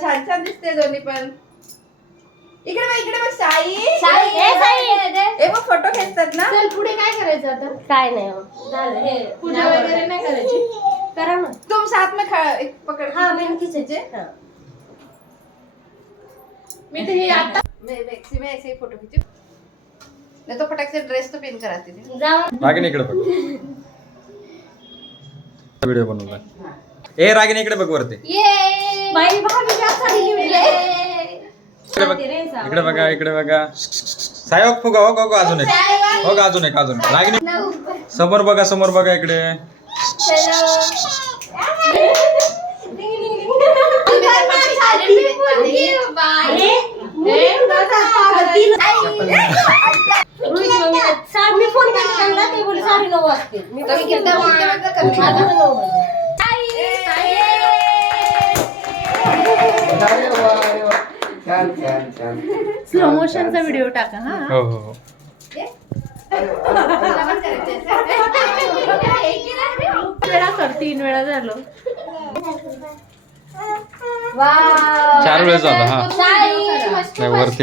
छान छान दिसते दोन्ही पण. इकडे बघ साई. मग फोटो खेचतात ना. चल पुढे काय करायचं आता? काय नाही झालं हे पूजा वगैरे नाही करायची. करा ना. तुम साथ में पकड़. हाँ मैं खींचे. मी तर हे आता मैं ऐसे ही फोटो खींचू. नहीं तो फटाक से ड्रेस तो पिन कराती थी. रागिनी इकडे बघ. व्हिडिओ बनवला. ए रागिनी इकडे बघ वरती. बाई भाभी जास्त आली इकडे बघा इकडे बघा. सायोग फुगा हो अजून एक. हो अजून एक रागिनी समोर बघा इकडे. मी फोन केला ते बोलले 9:30 वाजते. मी स्लो मोशनचा व्हिडिओ टाका. हा हो. वेळा कर 3 वेळा झालं. 4 वेळेस झालं. हा नाही वरती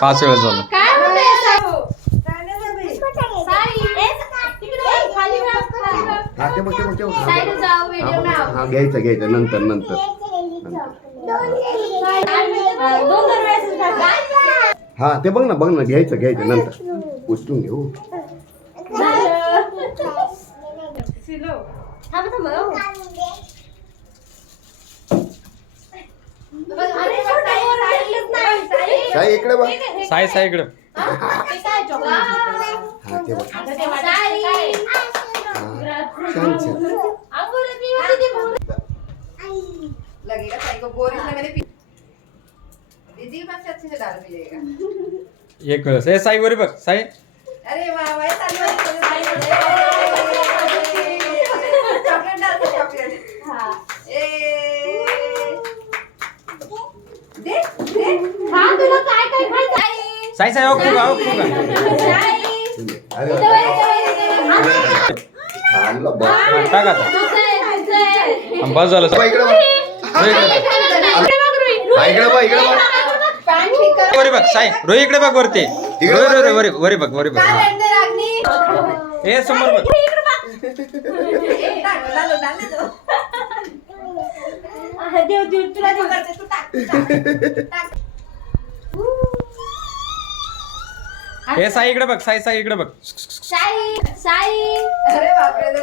5 वेळेस झालं. घ्यायचं नंतर हा ते बघ ना घ्यायचं नंतर उचलून घेऊ. साई इकडे बघ. साई इकडे. हा ते बघ. छान. लगेगा साई को बोरिस में मैंने दीदी के पास से अच्छे से डाल मिलेगा. एक वेळेस. ए साई वरी बघ साई. अरे वाह वाह चॉकलेट डाल चॉकलेट. हाँ दे तुला काय खायचं? साई हो फुगा. टाक आता. बस झालं. वरी बघ साई. रोही इकडे बघ वरती. वरी बघ. ए समोर बघ. ए साई इकडे बघ. साई इकडे बघ. अरे बापरे